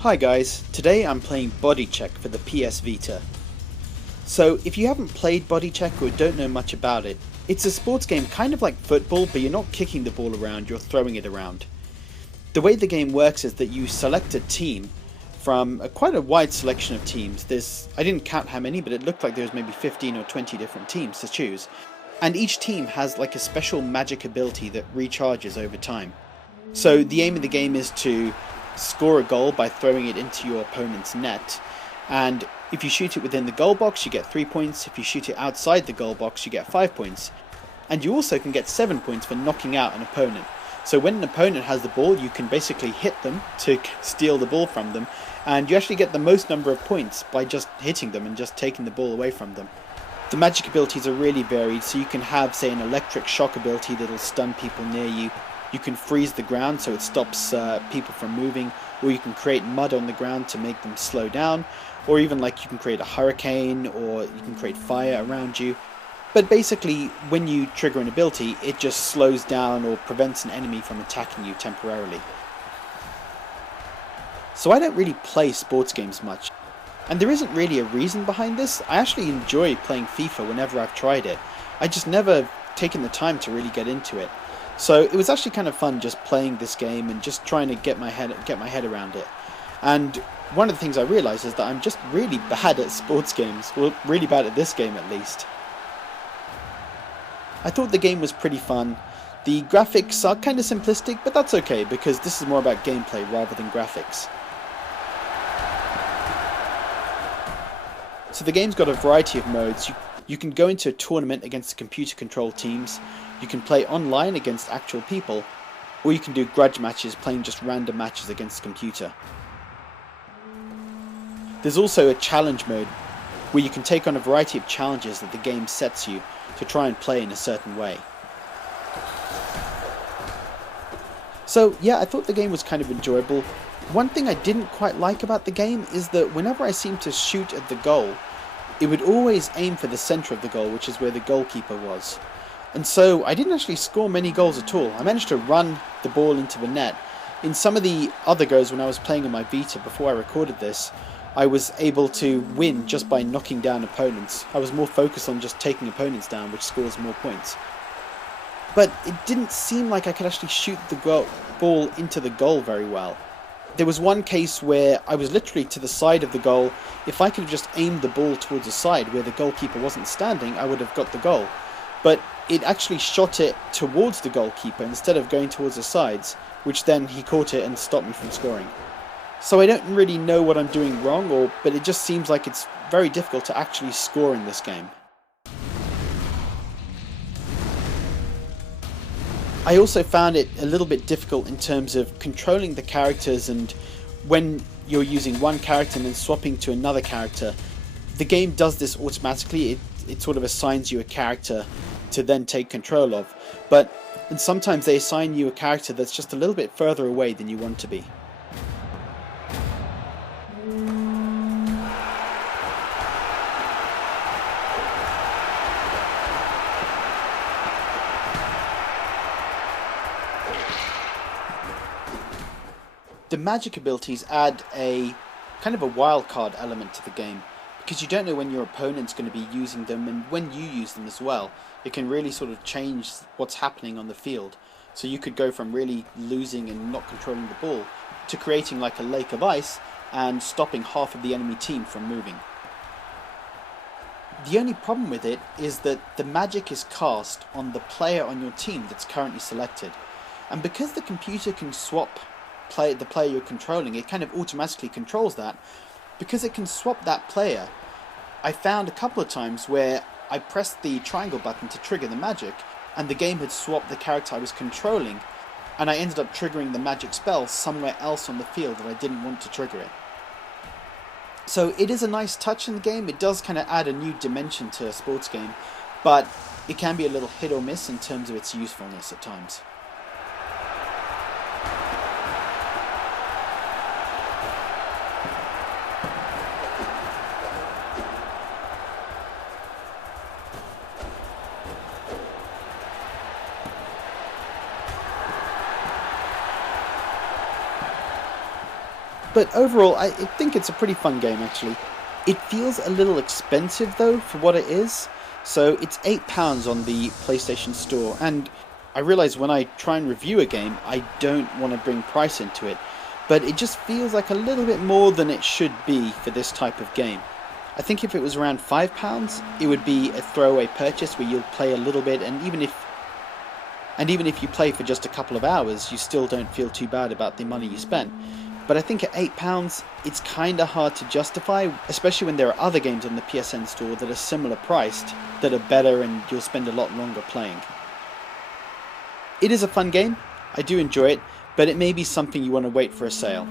Hi guys, today I'm playing Bodycheck for the PS Vita. So if you haven't played Bodycheck or don't know much about it, it's a sports game kind of like football, but you're not kicking the ball around, you're throwing it around. The way the game works is that you select a team from quite a wide selection of teams. I didn't count how many, but it looked like there was maybe 15 or 20 different teams to choose. And each team has like a special magic ability that recharges over time. So the aim of the game is to score a goal by throwing it into your opponent's net, and if you shoot it within the goal box you get 3 points, if you shoot it outside the goal box you get 5 points, and you also can get 7 points for knocking out an opponent. So when an opponent has the ball you can basically hit them to steal the ball from them, and you actually get the most number of points by just hitting them and just taking the ball away from them. The magic abilities are really varied, so you can have, say, an electric shock ability that'll stun people near you. You can freeze the ground so it stops people from moving, or you can create mud on the ground to make them slow down, or even like you can create a hurricane, or you can create fire around you. But basically, when you trigger an ability, it just slows down or prevents an enemy from attacking you temporarily. So I don't really play sports games much, and there isn't really a reason behind this. I actually enjoy playing FIFA whenever I've tried it. I just never taken the time to really get into it. So it was actually kind of fun just playing this game and just trying to get my head around it. And one of the things I realised is that I'm just really bad at sports games. Well, really bad at this game at least. I thought the game was pretty fun. The graphics are kind of simplistic, but that's okay because this is more about gameplay rather than graphics. So the game's got a variety of modes. You can go into a tournament against computer controlled teams, you can play online against actual people, or you can do grudge matches playing just random matches against the computer. There's also a challenge mode where you can take on a variety of challenges that the game sets you to try and play in a certain way. So yeah, I thought the game was kind of enjoyable. One thing I didn't quite like about the game is that whenever I seemed to shoot at the goal, it would always aim for the centre of the goal, which is where the goalkeeper was. And so I didn't actually score many goals at all. I managed to run the ball into the net. In some of the other goes when I was playing on my Vita before I recorded this, I was able to win just by knocking down opponents. I was more focused on just taking opponents down, which scores more points. But it didn't seem like I could actually shoot the ball into the goal very well. There was one case where I was literally to the side of the goal. If I could have just aimed the ball towards the side where the goalkeeper wasn't standing, I would have got the goal. But it actually shot it towards the goalkeeper instead of going towards the sides, which then he caught it and stopped me from scoring. So I don't really know what I'm doing wrong, but it just seems like it's very difficult to actually score in this game. I also found it a little bit difficult in terms of controlling the characters, and when you're using one character and then swapping to another character, the game does this automatically. It sort of assigns you a character to then take control of, and sometimes they assign you a character that's just a little bit further away than you want to be. The magic abilities add a kind of a wildcard element to the game, because you don't know when your opponent's going to be using them, and when you use them as well. It can really sort of change what's happening on the field. So you could go from really losing and not controlling the ball to creating like a lake of ice and stopping half of the enemy team from moving. The only problem with it is that the magic is cast on the player on your team that's currently selected, and because the computer can swap the player you're controlling, it kind of automatically controls that. Because it can swap that player, I found a couple of times where I pressed the triangle button to trigger the magic, and the game had swapped the character I was controlling, and I ended up triggering the magic spell somewhere else on the field that I didn't want to trigger it. So it is a nice touch in the game. It does kind of add a new dimension to a sports game, but it can be a little hit or miss in terms of its usefulness at times. But overall, I think it's a pretty fun game actually. It feels a little expensive though for what it is. So it's £8 on the PlayStation Store, and I realize when I try and review a game, I don't want to bring price into it, but it just feels like a little bit more than it should be for this type of game. I think if it was around £5, it would be a throwaway purchase where you'll play a little bit, and even if you play for just a couple of hours, you still don't feel too bad about the money you spent. But I think at £8, it's kinda hard to justify, especially when there are other games on the PSN store that are similar priced, that are better and you'll spend a lot longer playing. It is a fun game, I do enjoy it, but it may be something you want to wait for a sale.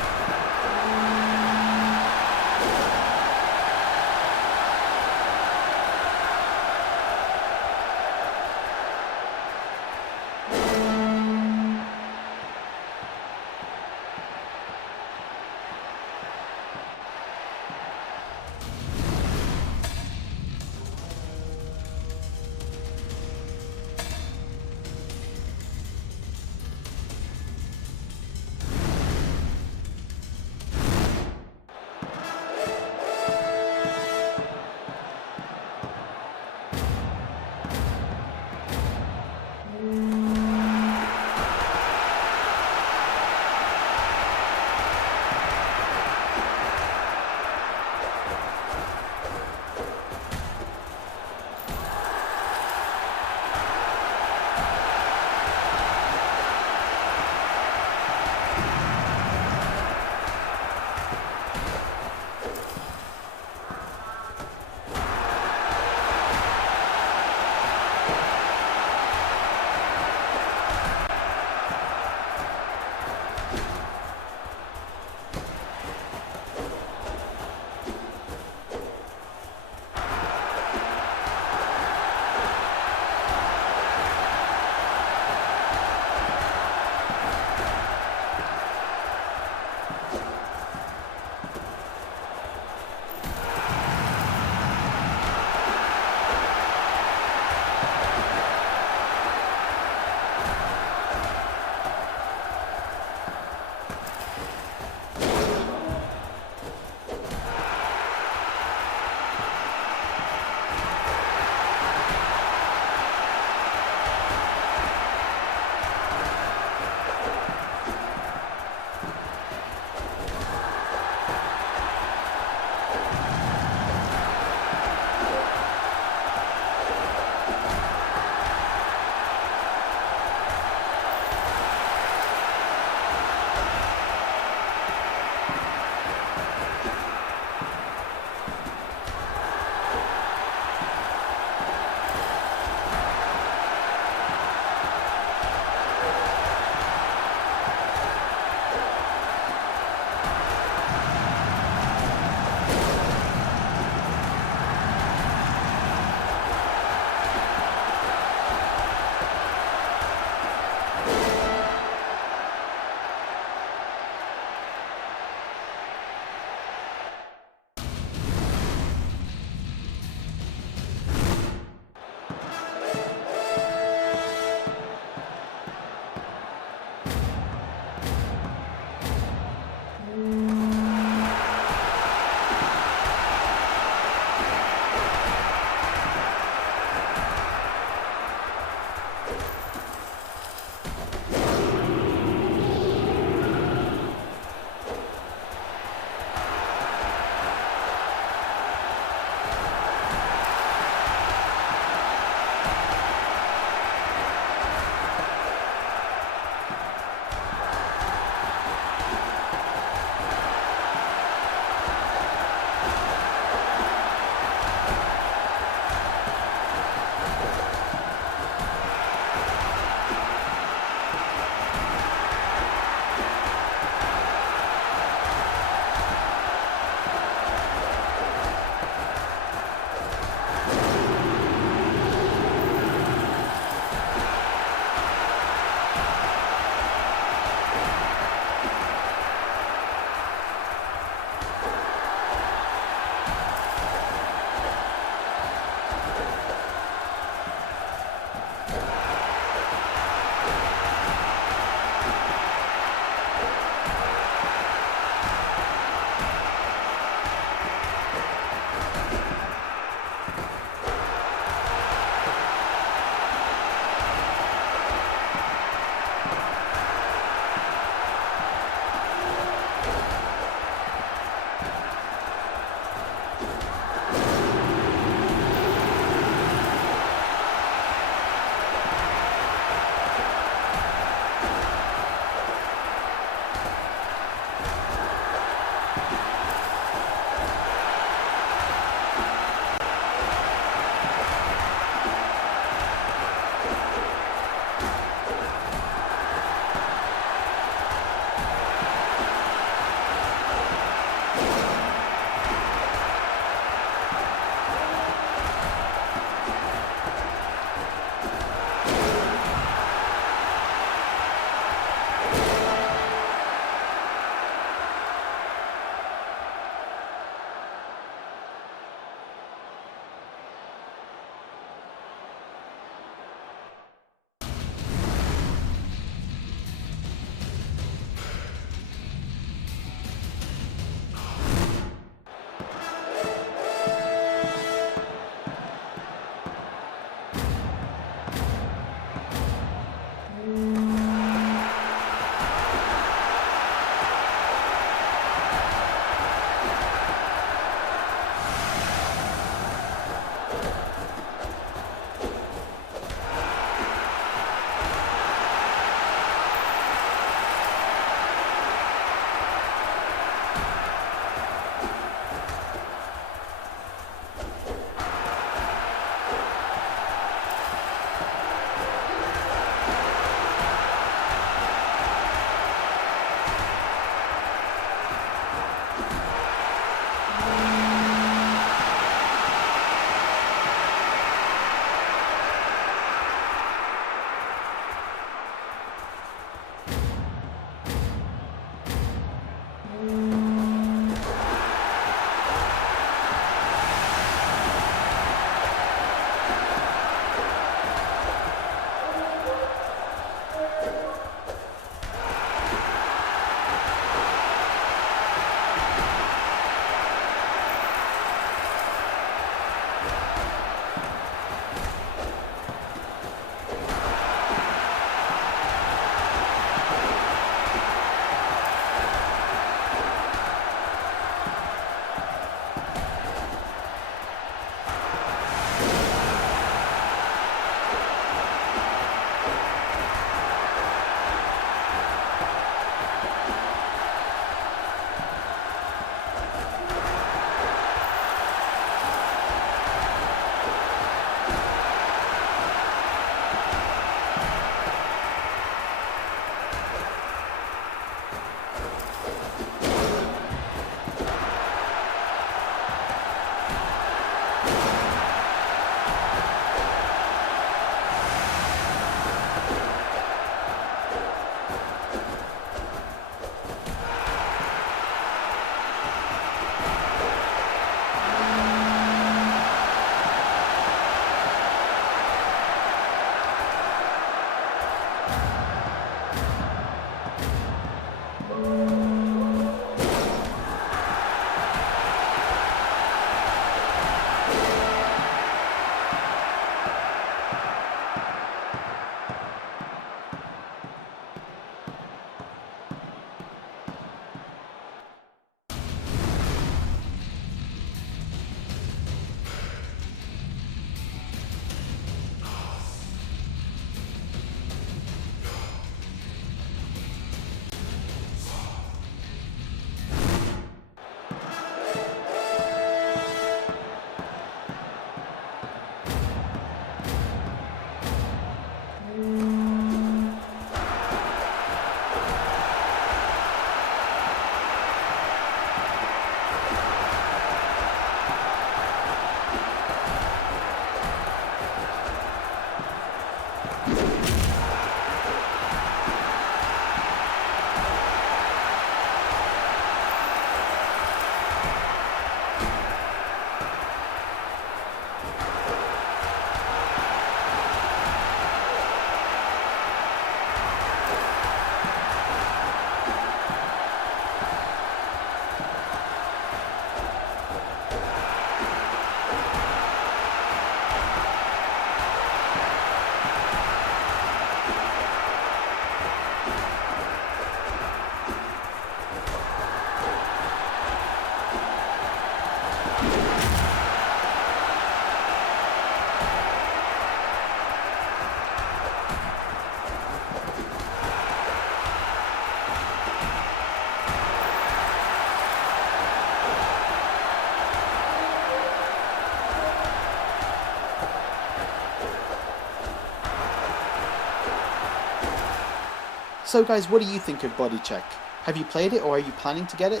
So guys, what do you think of Bodycheck? Have you played it or are you planning to get it?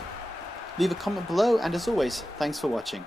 Leave a comment below, and as always, thanks for watching.